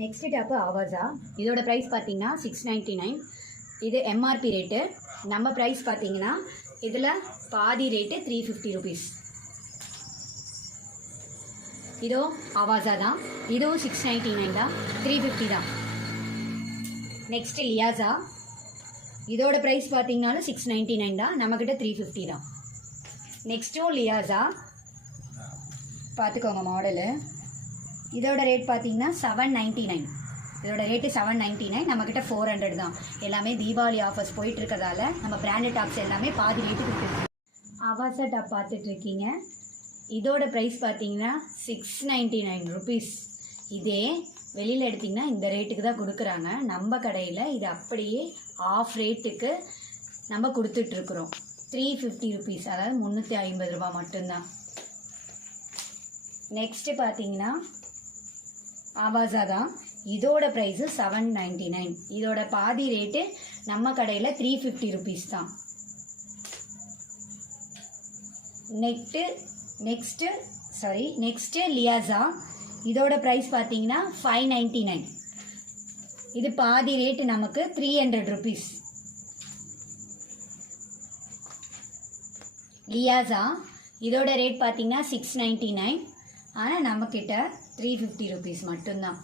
Next top ஆவாஸா. இதோட price பார்த்தீங்கன்னா 699. இது எம்ஆர்பி ரேட்டு. நம்ம ப்ரைஸ் பார்த்தீங்கன்னா இதில் பாதி ரேட்டு 350 ருபீஸ். இதோ ஆவாஸா தான். இதுவும் 699 தான், 350 தான். நெக்ஸ்ட்டு லியாசா. இதோட ப்ரைஸ் பார்த்தீங்கன்னாலும் 699 தான், நம்மக்கிட்ட 350 தான். நெக்ஸ்ட்டும் லியாசா பார்த்துக்கோங்க மாடலு. இதோட ரேட் பார்த்தீங்கன்னா 799. இதோட ரேட்டு 799, நம்மக்கிட்ட 400 தான். எல்லாமே தீபாவளி ஆஃபர்ஸ் போயிட்டு இருக்கிறதால நம்ம பிராண்டட் டாப்ஸ் எல்லாமே பாதி ரேட்டு கொடுத்துருக்கோம். ஆவாஸா டாப் பார்த்துட்ருக்கீங்க. இதோட ப்ரைஸ் பார்த்தீங்கன்னா 699 ருபீஸ். இதே வெளியில் எடுத்திங்கன்னா இந்த ரேட்டுக்கு தான் கொடுக்குறாங்க. நம்ம கடையில் இது அப்படியே ஆஃப் ரேட்டுக்கு நம்ம கொடுத்துட்ருக்குறோம். 350 ருபீஸ், அதாவது 350 ரூபா மட்டும்தான். நெக்ஸ்ட்டு பார்த்தீங்கன்னா ஆவாஸா தான். இதோட ப்ரைஸு 799. இதோட பாதி ரேட்டு நம்ம கடையில் 350 ருபீஸ் தான். நெக்ஸ்ட்டு லியாசா. இதோட ப்ரைஸ் பார்த்தீங்கன்னா 599. இது பாதி ரேட்டு நமக்கு 300 ருபீஸ். லியாசா இதோட ரேட் பார்த்தீங்கன்னா 699, ஆனால் நம்மக்கிட்ட 350 ருபீஸ் மட்டும்தான்.